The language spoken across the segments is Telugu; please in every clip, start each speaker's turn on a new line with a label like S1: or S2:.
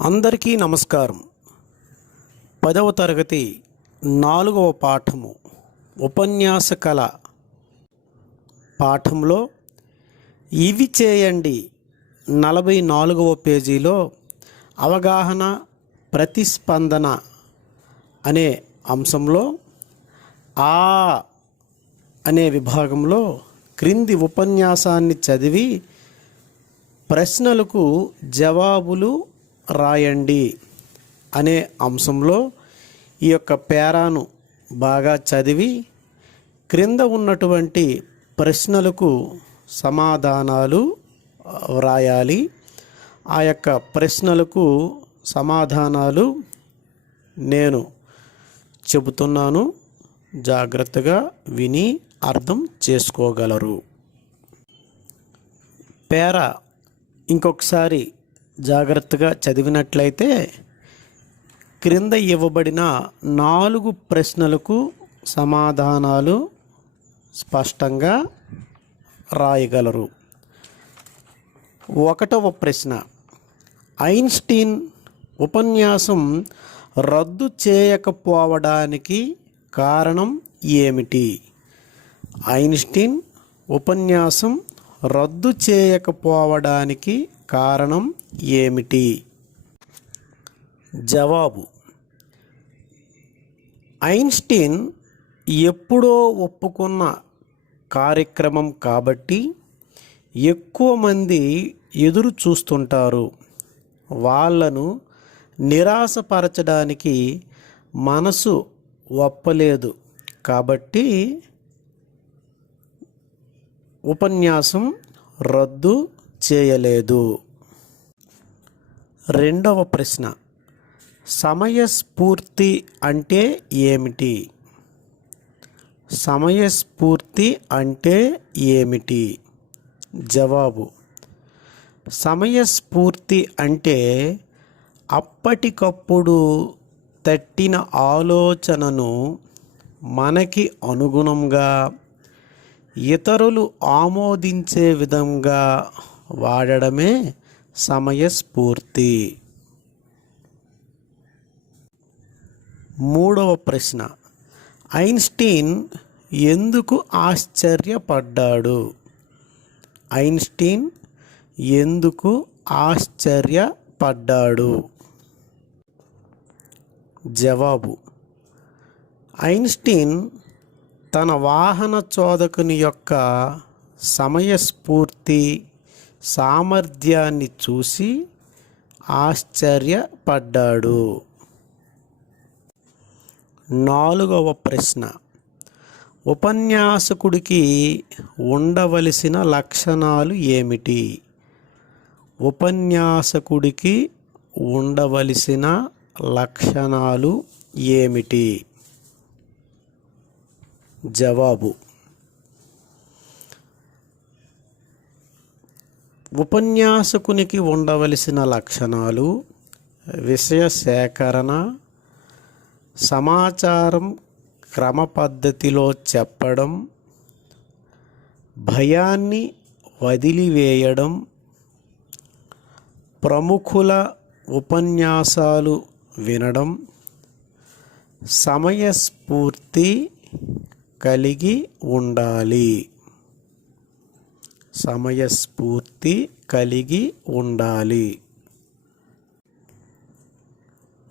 S1: అందరికీ నమస్కారం. పదవ తరగతి నాలుగవ పాఠము ఉపన్యాస కళ పాఠంలో ఇవి చేయండి నలభై నాలుగవ పేజీలో అవగాహన ప్రతిస్పందన అనే అంశంలో ఆ అనే విభాగంలో క్రింది ఉపన్యాసాన్ని చదివి ప్రశ్నలకు జవాబులు రాయండి అనే అంశంలో ఈ యొక్క పేరాను బాగా చదివి క్రింద ఉన్నటువంటి ప్రశ్నలకు సమాధానాలు వ్రాయాలి ఆ యొక్క ప్రశ్నలకు సమాధానాలు నేను చెబుతున్నాను. జాగ్రత్తగా విని అర్థం చేసుకోగలరు. పేర ఇంకొకసారి జాగ్రత్తగా చదివినట్లయితే క్రింద ఇవ్వబడిన నాలుగు ప్రశ్నలకు సమాధానాలు స్పష్టంగా రాయగలరు. ఒకటవ ప్రశ్న. ఐన్స్టీన్ ఉపన్యాసం రద్దు చేయకపోవడానికి కారణం ఏమిటి? ఐన్స్టీన్ ఉపన్యాసం రద్దు చేయకపోవడానికి కారణం ఏమిటి? జవాబు. ఐన్స్టీన్ ఎప్పుడో ఒప్పుకున్న కార్యక్రమం కాబట్టి ఎక్కువ మంది ఎదురు చూస్తుంటారు. వాళ్ళను నిరాశపరచడానికి మనసు ఒప్పలేదు కాబట్టి ఉపన్యాసం రద్దు చేయలేదు. రెండవ ప్రశ్న. సమయస్ఫూర్తి అంటే ఏమిటి? సమయస్ఫూర్తి అంటే ఏమిటి? జవాబు. సమయస్ఫూర్తి అంటే అప్పటికప్పుడు తట్టిన ఆలోచనను మనకి అనుగుణంగా ఇతరులు ఆమోదించే విధంగా వాడడమే సమయస్ఫూర్తి. మూడవ ప్రశ్న. ఐన్స్టీన్ ఎందుకు ఆశ్చర్యపడ్డాడు? ఐన్స్టీన్ ఎందుకు ఆశ్చర్యపడ్డాడు? జవాబు. ఐన్స్టీన్ తన వాహన చోదకుని యొక్క సమయస్ఫూర్తి సామర్థ్యాన్ని చూసి ఆశ్చర్యపడ్డాడు. నాలుగవ ప్రశ్న. ఉపన్యాసకుడికి ఉండవలసిన లక్షణాలు ఏమిటి? ఉపన్యాసకుడికి ఉండవలసిన లక్షణాలు ఏమిటి? జవాబు. ఉపన్యాసకునికి ఉండవలసిన లక్షణాలు విషయ సేకరణ సమాచారం క్రమ పద్ధతిలో చెప్పడం భయాన్ని వదిలివేయడం ప్రముఖుల ఉపన్యాసాలు వినడం సమయస్ఫూర్తి కలిగి ఉండాలి. సమయస్ఫూర్తి కలిగి ఉండాలి.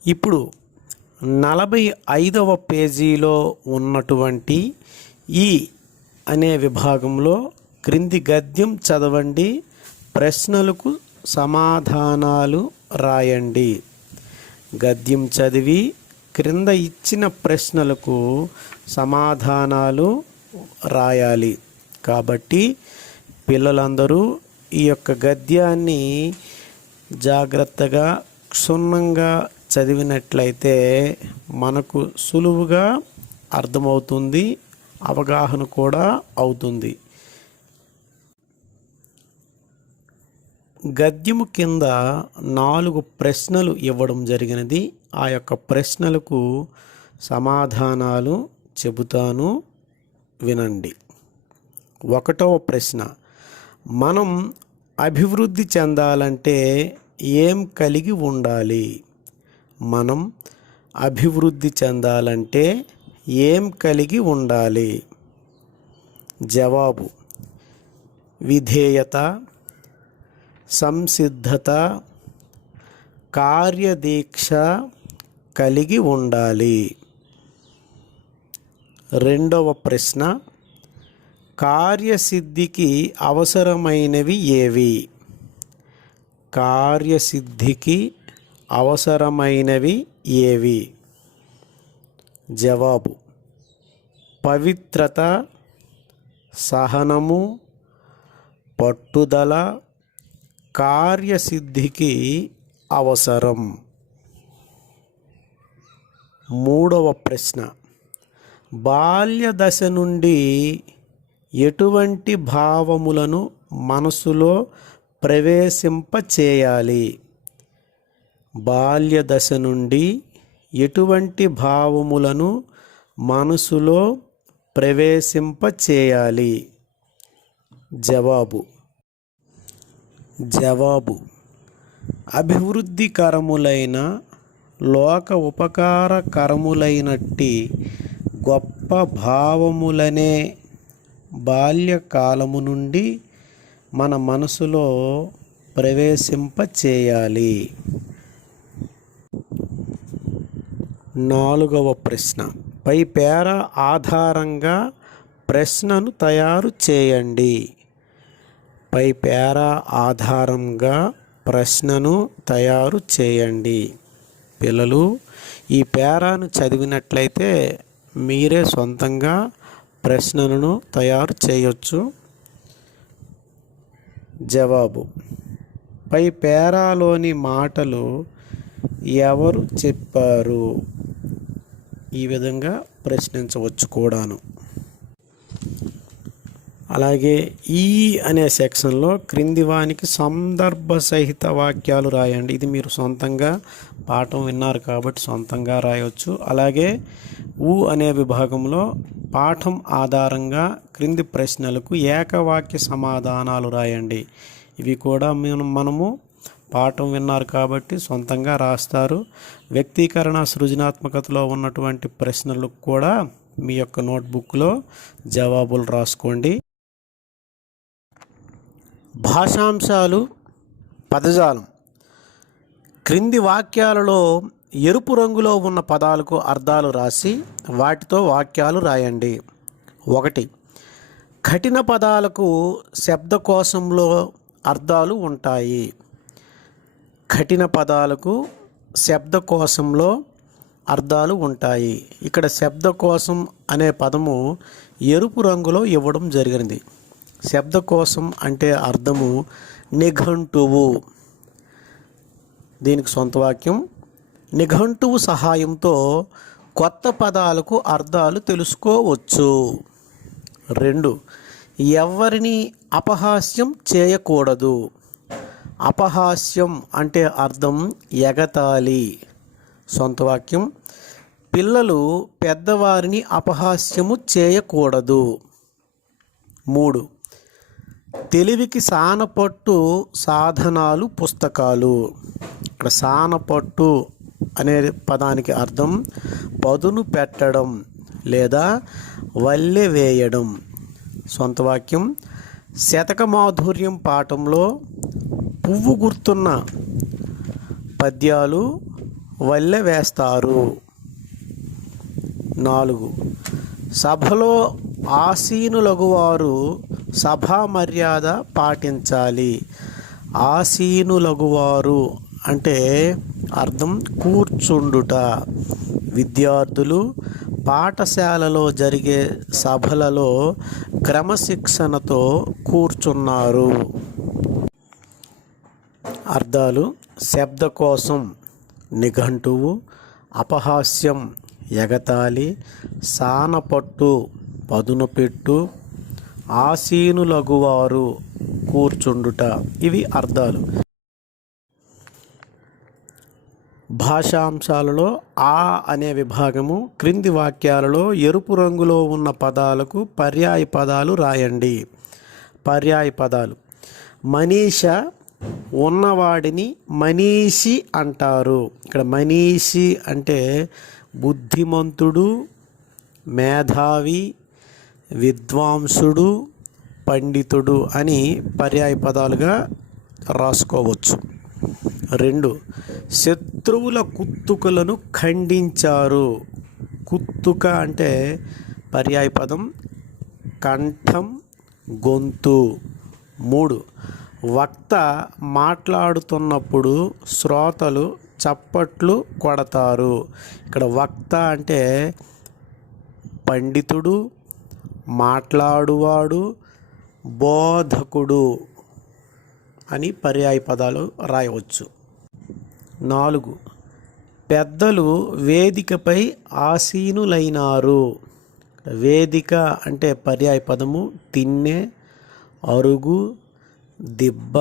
S1: ఇప్పుడు నలభై ఐదవ పేజీలో ఉన్నటువంటి ఈ అనే విభాగంలో క్రింది గద్యం చదవండి. ప్రశ్నలకు సమాధానాలు రాయండి. గద్యం చదివి క్రింద ఇచ్చిన ప్రశ్నలకు సమాధానాలు రాయాలి. కాబట్టి పిల్లలందరూ ఈ యొక్క గద్యాన్ని జాగ్రత్తగా క్షుణ్ణంగా చదివినట్లయితే మనకు సులువుగా అర్థమవుతుంది అవగాహన కూడా అవుతుంది. గద్యము కింద నాలుగు ప్రశ్నలు ఇవ్వడం జరిగినది. ఆ యొక్క ప్రశ్నలకు సమాధానాలు చెబుతాను వినండి. ఒకటవ ప్రశ్న. మనం అభివృద్ధి చెందాలంటే ఏం కలిగి ఉండాలి? మనం అభివృద్ధి చెందాలంటే ఏం కలిగి ఉండాలి? జవాబు. విధేయత సంసిద్ధత కార్యదీక్ష కలిగి ఉండాలి. రెండవ ప్రశ్న కార్యసిద్ధికి అవసరమైనవి ఏవి? కార్యసిద్ధికి అవసరమైనవి ఏవి? జవాబు పవిత్రత సహనము పట్టుదల కార్యసిద్ధికి అవసరం. మూడవ ప్రశ్న బాల్య దశ నుండి ఎటువంటి భావములను మనసులో ప్రవేశింపచేయాలి? బాల్య దశ నుండి ఎటువంటి భావములను మనసులో ప్రవేశింపచేయాలి? జవాబు. జవాబు. అభివృద్ధికరములైన లోక ఉపకారకరములైనట్టి గొప్ప భావములనే బాల్యకాలము నుండి మన మనసులో ప్రవేశింప చేయాలి నాలుగవ ప్రశ్న. పై పేర ఆధారంగా ప్రశ్నను తయారు చేయండి. పై పేర ఆధారంగా ప్రశ్నను తయారు చేయండి. పిల్లలు ఈ పేరాను చదివినట్లయితే మీరే సొంతంగా ప్రశ్నలను తయారు చేయొచ్చు. జవాబు. పై పేరాలోని మాటలు ఎవరు చెప్పారు? ఈ విధంగా ప్రశ్నించవచ్చు కూడాను. అలాగే ఈ అనే సెక్షన్లో క్రింది వానికి సందర్భ సహిత వాక్యాలు రాయండి. ఇది మీరు సొంతంగా పాఠం విన్నారు కాబట్టి సొంతంగా రాయవచ్చు అలాగే ఊ అనే విభాగంలో పాఠం ఆధారంగా క్రింది ప్రశ్నలకు ఏకవాక్య సమాధానాలు రాయండి. ఇవి కూడా మేము మనము పాఠం విన్నారు కాబట్టి సొంతంగా రాస్తారు. వ్యక్తీకరణ సృజనాత్మకతలో ఉన్నటువంటి ప్రశ్నలకు కూడా మీ యొక్క నోట్బుక్లో జవాబులు రాసుకోండి. భాషాంశాలు పదజాలం. క్రింది వాక్యాలలో ఎరుపు రంగులో ఉన్న పదాలకు అర్థాలు రాసి వాటితో వాక్యాలు రాయండి. ఒకటి కఠిన పదాలకు శబ్దకోశంలో అర్థాలు ఉంటాయి. కఠిన పదాలకు శబ్దకోశంలో అర్థాలు ఉంటాయి. ఇక్కడ శబ్దకోశం అనే పదము ఎరుపు రంగులో ఇవ్వడం జరిగినది శబ్దకోశం అంటే అర్థము నిఘంటువు. దీనికి సొంత వాక్యం నిఘంటువు సహాయంతో కొత్త పదాలకు అర్థాలు తెలుసుకోవచ్చు. రెండు ఎవరిని అపహాస్యం చేయకూడదు. అపహాస్యం అంటే అర్థం ఎగతాళి. సొంత వాక్యం పిల్లలు పెద్దవారిని అపహాస్యము చేయకూడదు. మూడు తెలివికి సానపట్టు సాధనాలు పుస్తకాలు. ఇక్కడ సానపట్టు అనే పదానికి అర్థం పదును పెట్టడం లేదా వల్లె వేయడం. సొంత వాక్యం. శతక మాధుర్యం పాఠంలో పువ్వు గుర్తున్న పద్యాలు వల్లె వేస్తారు. నాలుగు. సభలో ఆసీనులగువారు సభా మర్యాద పాటించాలి. ఆసీనులగువారు అంటే అర్థం కూర్చుండుట. విద్యార్థులు పాఠశాలలో జరిగే సభలలో క్రమశిక్షణతో కూర్చున్నారు. అర్థాలు శబ్దకోశం నిఘంటువు అపహాస్యం ఎగతాళి సానపట్టు పదునుపెట్టు ఆసీనులగువారు కూర్చుండుట. ఇవి అర్థాలు. భాషాంశాలలో ఆ అనే విభాగము క్రింది వాక్యాలలో ఎరుపు రంగులో ఉన్న పదాలకు పర్యాయ పదాలు రాయండి. పర్యాయ పదాలు. మనీష ఉన్నవాడిని మనీషి అంటారు. ఇక్కడ మనీషి అంటే బుద్ధిమంతుడు మేధావి విద్వాంసుడు పండితుడు అని పర్యాయ పదాలుగా రాసుకోవచ్చు. రెండు శత్రువుల కుత్తుకలను ఖండించారు. కుత్తుక అంటే పర్యాయ పదం కంఠం గొంతు. మూడు వక్త మాట్లాడుతున్నప్పుడు శ్రోతలు చప్పట్లు కొడతారు. ఇక్కడ వక్త అంటే పండితుడు మాట్లాడువాడు బోధకుడు. అని పర్యాయ పదాలు రాయవచ్చు. నాలుగు. పెద్దలు వేదికపై ఆసీనులైనారు. వేదిక అంటే పర్యాయ పదము తిన్నె అరుగు దిబ్బ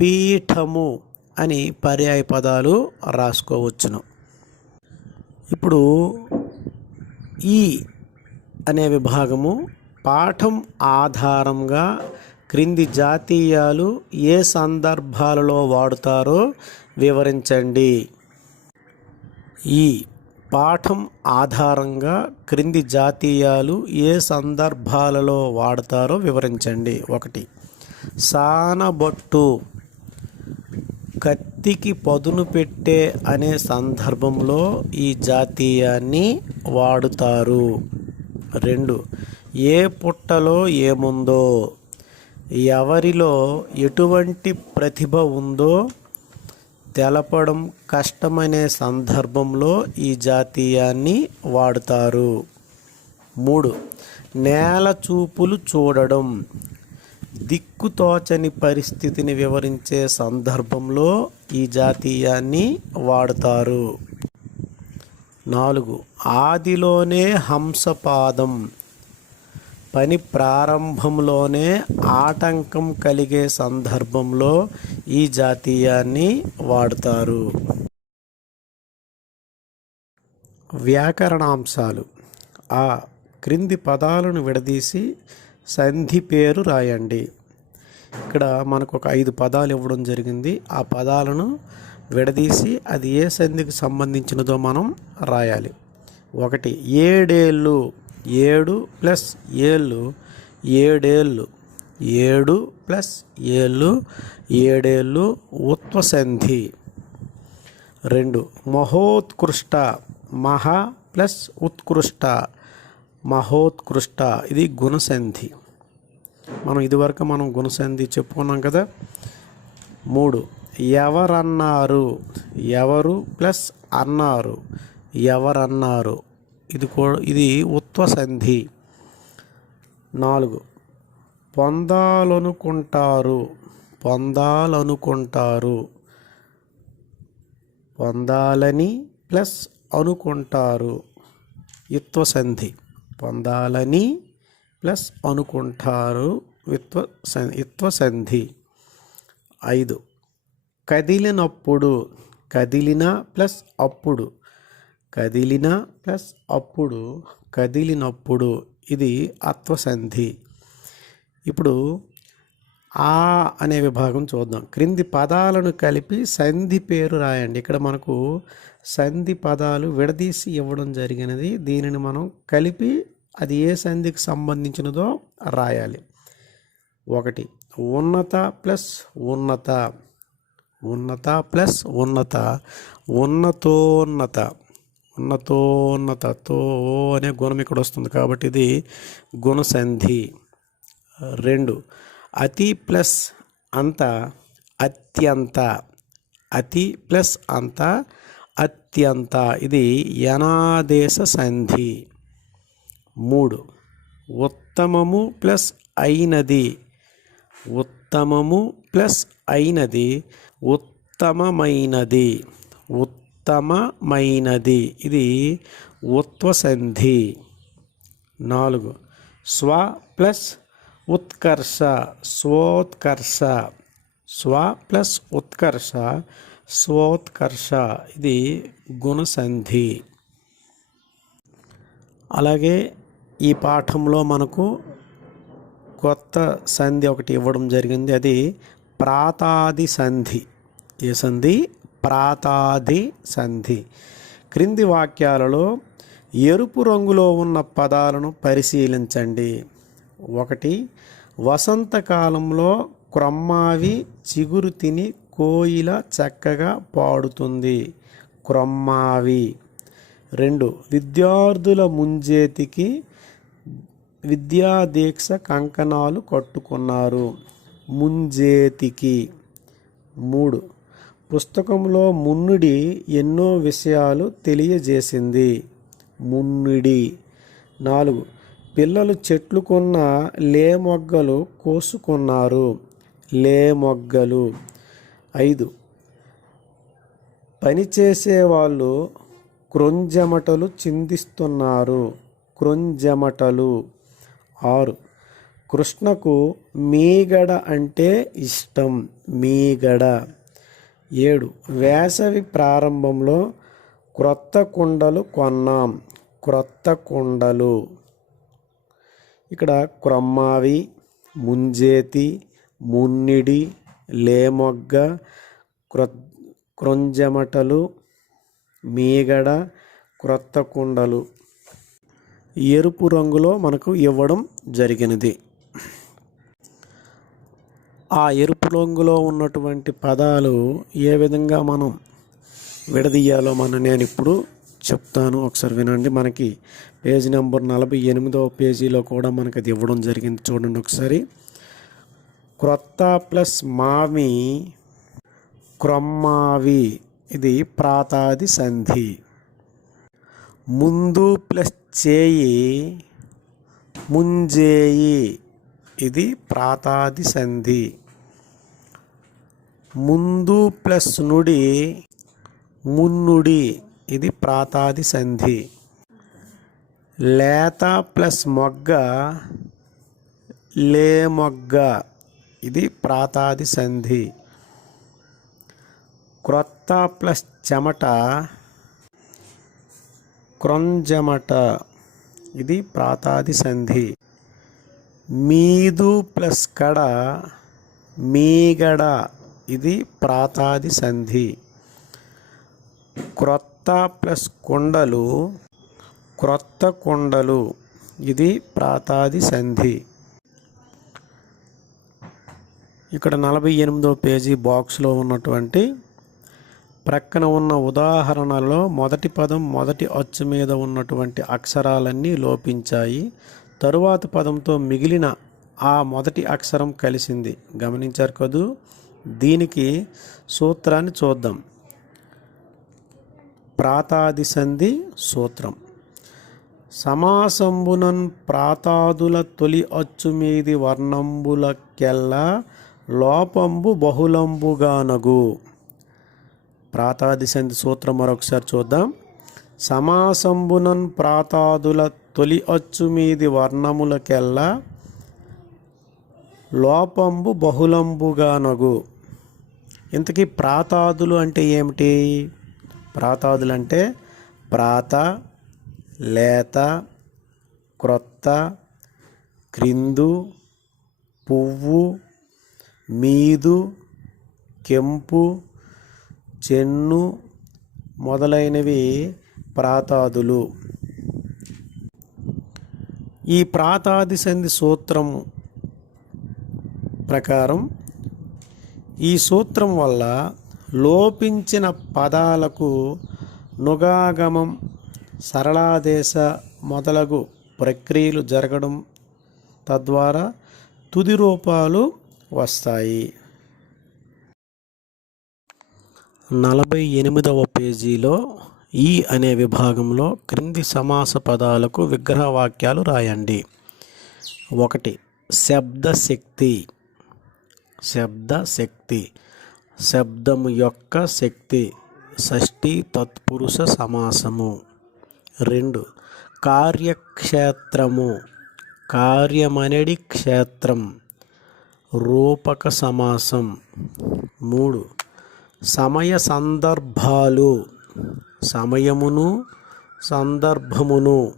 S1: పీఠము అని పర్యాయ పదాలు రాసుకోవచ్చును. ఇప్పుడు ఈ అనే విభాగము పాఠం ఆధారంగా క్రింది జాతీయాలు ఏ సందర్భాలలో వాడుతారో వివరించండి. ఈ పాఠం ఆధారంగా క్రింది జాతీయాలు ఏ సందర్భాలలో వాడతారో వివరించండి. ఒకటి సానబొట్టు కత్తికి పదును పెట్టే అనే సందర్భంలో ఈ జాతీయాన్ని వాడుతారు. రెండు ఏ పుట్టలో ఏముందో ఎవరిలో ఎటువంటి ప్రతిభ ఉందో తెలపడం కష్టమనే సందర్భంలో ఈ జాతీయాన్ని వాడతారు. మూడు నేల చూపులు చూడడం. దిక్కుతోచని పరిస్థితిని వివరించే సందర్భంలో ఈ జాతీయాన్ని వాడుతారు. నాలుగు ఆదిలోనే హంసపాదం. పని ప్రారంభంలోనే ఆటంకం కలిగే సందర్భంలో ఈ జాతీయాన్ని వాడుతారు. వ్యాకరణాంశాలు. ఆ క్రింది పదాలను విడదీసి సంధి పేరు రాయండి. ఇక్కడ మనకు ఒక ఐదు పదాలు ఇవ్వడం జరిగింది. ఆ పదాలను విడదీసి అది ఏ సంధికి సంబంధించినదో మనం రాయాలి. ఒకటి ఏడేళ్ళు ఏడు ప్లస్ ఏళ్ళు ఏడేళ్ళు ఏడు ప్లస్ ఏళ్ళు ఏడేళ్ళు ఉత్వసంధి రెండు మహోత్కృష్ట మహా ప్లస్ ఉత్కృష్ట మహోత్కృష్ట ఇది గుణసంధి. మనం ఇదివరకు మనం గుణసంధి చెప్పుకున్నాం కదా. మూడు ఎవరన్నారు? ఎవరు ప్లస్ అన్నారు? ఎవరన్నారు? ఇది కూడా ఇది ఉత్వసంధి నాలుగు. పొందాలనుకుంటారు. పొందాలనుకుంటారు. పొందాలని ప్లస్ అనుకుంటారు. ఇత్వసంధి సంధి. పొందాలని ప్లస్ అనుకుంటారు. విత్వ ఇత్వసంధి సంధి. ఐదు. కదిలినప్పుడు కదిలిన ప్లస్ అప్పుడు కదిలిన ప్లస్ అప్పుడు కదిలినప్పుడు ఇది అత్వసంధి. ఇప్పుడు ఆ అనే విభాగం చూద్దాం. క్రింది పదాలను కలిపి సంధి పేరు రాయండి. ఇక్కడ మనకు సంధి పదాలు విడదీసి ఇవ్వడం జరిగినది. దీనిని మనం కలిపి అది ఏ సంధికి సంబంధించినదో రాయాలి. ఒకటి ఉన్నత ప్లస్ ఉన్నత. ఉన్నత ప్లస్ ఉన్నత. ఉన్నతోన్నత. ఉన్నతోన్నతతో అనే గుణం ఇక్కడ వస్తుంది కాబట్టి ఇది గుణసంధి. రెండు అతి ప్లస్ అంత అత్యంత. అతి ప్లస్ అంత అత్యంత. ఇది యనాదేశ సంధి. మూడు ఉత్తమము ప్లస్ అయినది. ఉత్తమము ప్లస్ అయినది. ఉత్తమమైనది. ఉత్తమమైనది ఇది ఉత్వసంధి నాలుగు. స్వ ప్లస్ ఉత్కర్ష. స్వోత్కర్ష. స్వ ప్లస్ ఉత్కర్ష. స్వోత్కర్ష. ఇది గుణసంధి. అలాగే ఈ పాఠంలో మనకు కొత్త సంధి ఒకటి ఇవ్వడం జరిగింది. అది ప్రాతాది సంధి. ఏ సంధి? ప్రాతాది సంధి. క్రింది వాక్యాలలో ఎరుపు రంగులో ఉన్న పదాలను పరిశీలించండి. ఒకటి వసంతకాలంలో క్రొమ్మావి చిగురు తిని కోయిల చక్కగా పాడుతుంది. క్రొమ్మావి. రెండు విద్యార్థుల ముంజేతికి విద్యాదీక్ష కంకణాలు కట్టుకున్నారు. ముంజేతికి. మూడు పుస్తకంలో మున్నుడి ఎన్నో విషయాలు తెలియజేసింది. మున్నుడి. నాలుగు. పిల్లలు చెట్లు కొన్న లే మొగ్గలు కోసుకున్నారు లే మొగ్గలు ఐదు పనిచేసేవాళ్ళు క్రొంజమటలు చిందిస్తున్నారు. క్రొంజమటలు. ఆరు. కృష్ణకు మీగడ అంటే ఇష్టం. మీగడ. ఏడు. వేసవి ప్రారంభంలో క్రొత్త కుండలు కొన్నాం. క్రొత్త కుండలు. ఇక్కడ క్రొమ్మావి ముంజేతి మున్నిడి లేమొగ్గ క్రొ క్రొంజమటలు మీగడ క్రొత్త కుండలు. ఎరుపు రంగులో మనకు ఇవ్వడం జరిగినది. ఆ ఎరుపు రంగులో ఉన్నటువంటి పదాలు ఏ విధంగా మనం విడదీయాలో మనం నేను ఇప్పుడు చెప్తాను. ఒకసారి వినండి. మనకి పేజీ నెంబర్ నలభై ఎనిమిదవ పేజీలో కూడా మనకి అది ఇవ్వడం జరిగింది. చూడండి ఒకసారి. క్రొత్త ప్లస్ మావి క్రొమ్మావి. ఇది ప్రాతాది సంధి. ముందు ప్లస్ చేయి ముంజేయి. ఇది ప్రాతాది సంధి. ముందు ప్లస్ నుడి మున్నుడి ఇది ప్రాతాది సంధి. లేత ప్లస్ మొగ్గ లే మొగ్గ ఇది ప్రాతాది సంధి. క్రొత్త ప్లస్ చెమట క్రొంజమట ఇది ప్రాతాది సంధి. మీదు ప్లస్ కడ మీగడ ఇది ప్రాతాది సంధి. క్రొత్త ప్లస్ కుండలు క్రొత్త కుండలు ఇది ప్రాతాది సంధి. ఇక్కడ నలభై ఎనిమిదో పేజీ బాక్స్లో ఉన్నటువంటి ప్రక్కన ఉన్న ఉదాహరణలో మొదటి పదం మొదటి అచ్చు మీద ఉన్నటువంటి అక్షరాలన్నీ లోపించాయి. తరువాత పదంతో మిగిలిన ఆ మొదటి అక్షరం కలిసింది. గమనించారు కదూ? దీనికి సూత్రాన్ని చూద్దాం. ప్రాతాది సంధి సూత్రం. సమాసంబునన్ ప్రాతాదుల తొలి అచ్చు మీది వర్ణంబులకెల్లా లోపంబు బహుళంబుగానగు. ప్రాతాది సంధి సూత్రం మరొకసారి చూద్దాం. సమాసంబునన్ ప్రాతాదుల తొలి అచ్చు మీది వర్ణములకెల్లా లోపంబు బహుళంబుగానగు ఇంతకీ ప్రాతాదులు అంటే ఏమిటి? ప్రాతాదులు అంటే ప్రాత లేత క్రొత్త క్రిందు పువ్వు మీదు కెంపు చెన్ను మొదలైనవి ప్రాతాదులు. ఈ ప్రాతాది సంధి సూత్రం ప్రకారం ఈ సూత్రం వల్ల లోపించిన పదాలకు నుగాగమం సరళాదేశ మొదలగు ప్రక్రియలు జరగడం తద్వారా తుది రూపాలు వస్తాయి. నలభై ఎనిమిదవ పేజీలో ఈ అనే విభాగంలో క్రింది సమాస పదాలకు విగ్రహ వాక్యాలు రాయండి. ఒకటి శబ్దశక్తి. శబ్దశక్తి. శబ్దము యొక్క శక్తి షష్ఠి తత్పురుష సమాసము. రెండు కార్యక్షేత్రము. కార్యమనడి క్షేత్రం రూపక సమాసం. మూడు సమయ సందర్భాలు. సమయమును సందర్భమును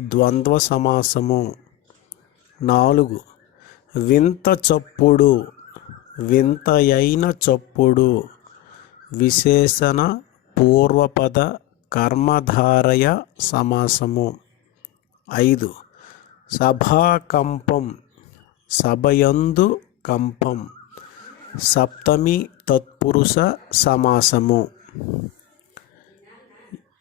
S1: ద్వంద్వ సమాసము. నాలుగు. వింత చప్పుడు వింతయైన చప్పుడు విశేషణ పూర్వపద కర్మధారయ సమాసము. ఐదు. సభాకంపం సభయందు కంపం సప్తమి తత్పురుష సమాసము.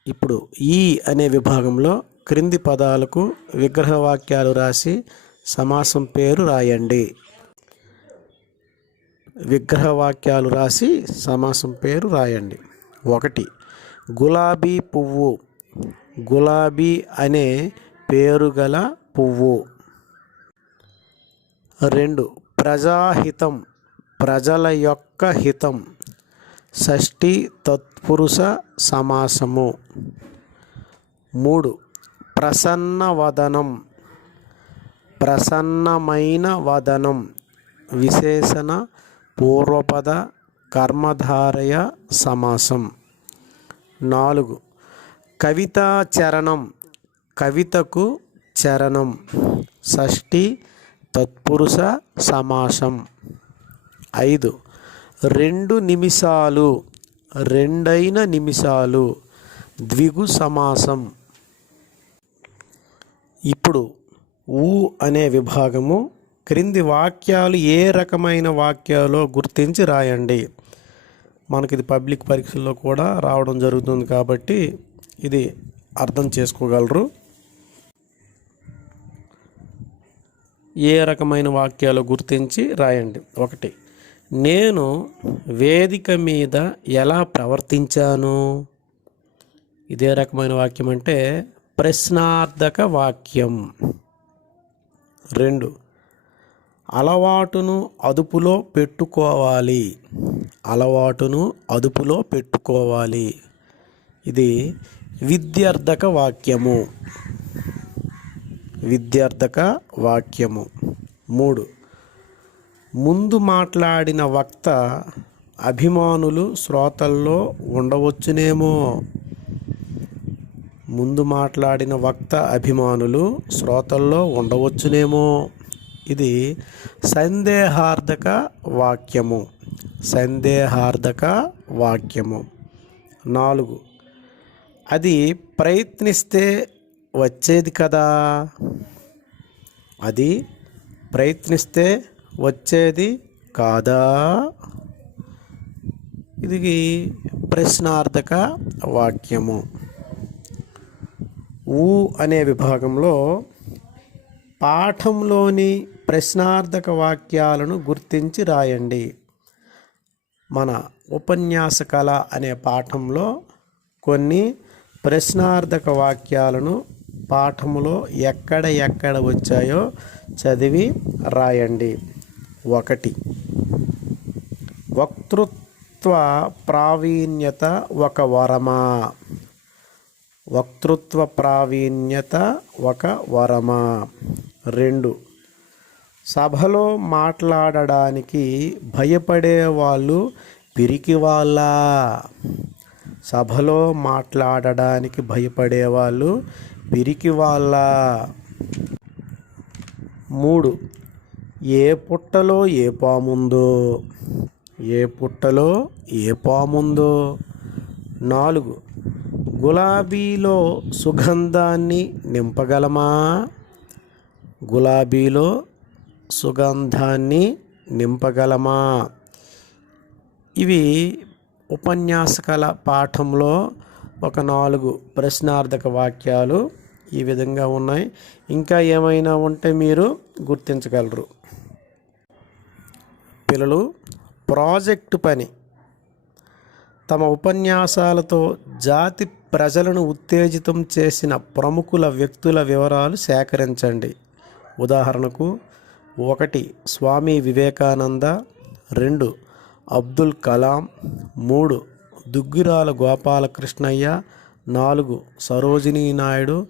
S1: ఇప్పుడు ఈ అనే విభాగంలో క్రింది పదాలకు విగ్రహవాక్యాలు రాసి సమాసం పేరు రాయండి. విగ్రహవాక్యాలు రాసి సమాసం పేరు రాయండి. ఒకటి గులాబీ పువ్వు. గులాబీ అనే పేరు గల పువ్వు. రెండు ప్రజాహితం. ప్రజల యొక్క హితం. షష్ఠి తత్పురుష సమాసము. మూడు. ప్రసన్న వదనం. ప్రసన్నమైన వదనం. విశేషణ పూర్వపద కర్మధారయ సమాసం. నాలుగు. కవితా చరణం. కవితకు చరణం. షష్ఠి తత్పురుష సమాసం. ఐదు. రెండు నిమిషాలు. రెండైన నిమిషాలు ద్విగు సమాసం. ఇప్పుడు ఊ అనే విభాగము క్రింది వాక్యాలు ఏ రకమైన వాక్యాలో గుర్తించి రాయండి. మనకి ఇది పబ్లిక్ పరీక్షల్లో కూడా రావడం జరుగుతుంది కాబట్టి ఇది అర్థం చేసుకోగలరు. ఏ రకమైన వాక్యాలు గుర్తించి రాయండి. ఒకటి నేను వేదిక మీద ఎలా ప్రవర్తించాను? ఇదే రకమైన వాక్యం అంటే ప్రశ్నార్థక వాక్యం. రెండు అలవాటును అదుపులో పెట్టుకోవాలి. అలవాటును అదుపులో పెట్టుకోవాలి. ఇది విద్యార్థక వాక్యము. విద్యార్థక వాక్యము. మూడు ముందు మాట్లాడిన వక్త అభిమానులు శ్రోతల్లో ఉండవచ్చునేమో. ముందు మాట్లాడిన వక్త అభిమానులు శ్రోతల్లో ఉండవచ్చునేమో. ఇది సందేహార్థక వాక్యము. సందేహార్థక వాక్యము. నాలుగు. అది ప్రయత్నిస్తే వచ్చేది కదా? అది ప్రయత్నిస్తే వచ్చేది కాదా? ఇది ప్రశ్నార్థక వాక్యము. ఊ అనే విభాగంలో పాఠంలోని ప్రశ్నార్థక వాక్యాలను గుర్తించి రాయండి. మన ఉపన్యాస కళ అనే పాఠంలో కొన్ని ప్రశ్నార్థక వాక్యాలను పాఠములో ఎక్కడ ఎక్కడ వచ్చాయో చదివి రాయండి. ఒకటి. వక్తృత్వ ప్రావీణ్యత ఒక వరమా? వక్తృత్వ ప్రావీణ్యత ఒక వరమా? రెండు. సభలో మాట్లాడడానికి భయపడే వాళ్ళు పిరికి వాళ్ళ? సభలో మాట్లాడడానికి భయపడే వాళ్ళు పిరికి వాళ్ళ? మూడు. ఏ పుట్టలో ఏ పాముందో? ఏ పుట్టలో ఏ పాముందో? నాలుగు. గులాబీలో సుగంధాన్ని నింపగలమా? గులాబీలో సుగంధాన్ని నింపగలమా? ఇవి ఉపన్యాసకల పాఠంలో ఒక నాలుగు ప్రశ్నార్థక వాక్యాలు ఈ విధంగా ఉన్నాయి. ఇంకా ఏమైనా ఉంటే మీరు గుర్తించగలరు. పిల్లలు ప్రాజెక్టు పని. తమ ఉపన్యాసాలతో జాతి ప్రజలను ఉత్తేజితం చేసిన ప్రముఖుల వ్యక్తుల వివరాలు సేకరించండి. ఉదాహరణకు ఒకటి స్వామి వివేకానంద రెండు అబ్దుల్ కలాం మూడు దుగ్గిరాల గోపాలకృష్ణయ్య నాలుగు సరోజినీ నాయుడు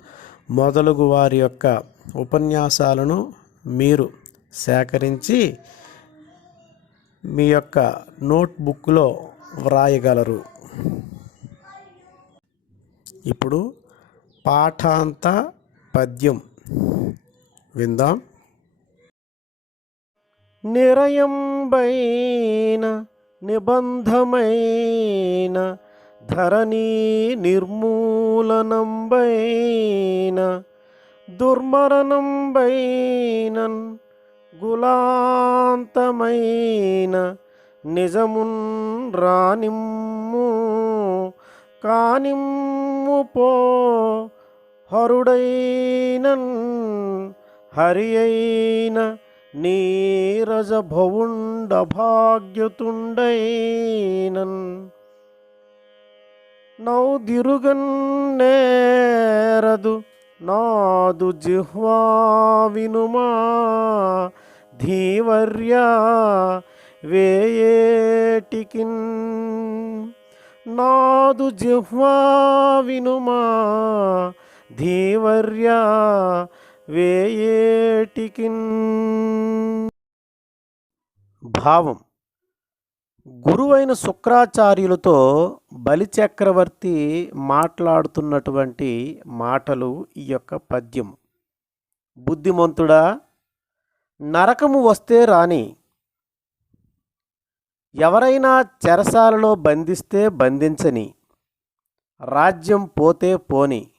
S1: మొదలగు వారి యొక్క ఉపన్యాసాలను మీరు సేకరించి మీ యొక్క నోట్బుక్లో వ్రాయగలరు. ఇప్పుడు పాఠాంత పద్యం విందాం. నిరయంబైన నిబంధమైన ధరణి నిర్మూలనంబైన దుర్మరణంబైనన్ గులాంతమైన నిజమున్ రానిమ్ము కానిమ్ము పో హరుడైనన్ హరి అయిన నీరజ భవుండ భాగ్యతుండైనన్ నౌదిరుగన్నేరదు నాదు జిహ్వా వినుమా ధీవర్యా వేయేటికిన్. నాదు జిహ్వా వినుమా ధీవర్యా వేయేటికిన్. భావం. గురువైన శుక్రాచార్యులతో బలిచక్రవర్తి మాట్లాడుతున్నటువంటి మాటలు ఈ యొక్క పద్యం బుద్ధిమంతుడా నరకము వస్తే రాని. ఎవరైనా చెరసాలలో బంధిస్తే బంధించని. రాజ్యం పోతే పోని.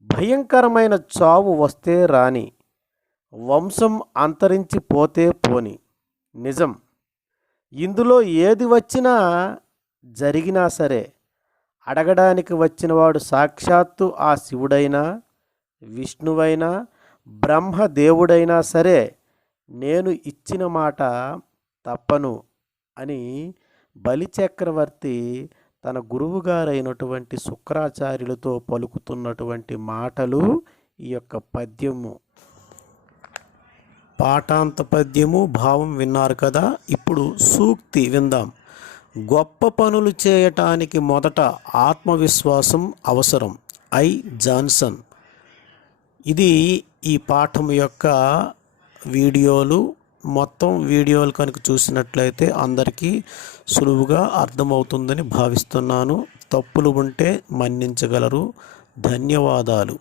S1: భయంకరమైన చావు వస్తే రాని. వంశం అంతరించి పోతే పోని. నిజం. ఇందులో ఏది వచ్చినా జరిగినా సరే అడగడానికి వచ్చినవాడు సాక్షాత్తు ఆ శివుడైనా విష్ణువైనా బ్రహ్మదేవుడైనా సరే నేను ఇచ్చిన మాట తప్పను అని బలిచక్రవర్తి తన గురువుగారైనటువంటి శుక్రాచార్యులతో పలుకుతున్నటువంటి మాటలు ఈ యొక్క పద్యము. పాఠాంత పద్యము భావం విన్నారు కదా ఇప్పుడు సూక్తి విందాం. గొప్ప పనులు చేయటానికి మొదట ఆత్మవిశ్వాసం అవసరం. I Johnson. ఇది ఈ పాఠం యొక్క వీడియోలు మొత్తం వీడియోలు కనుక చూసినట్లయితే అందరికీ సులువుగా అర్థమవుతుందని భావిస్తున్నాను. తప్పులు ఉంటే మన్నించగలరు. ధన్యవాదాలు.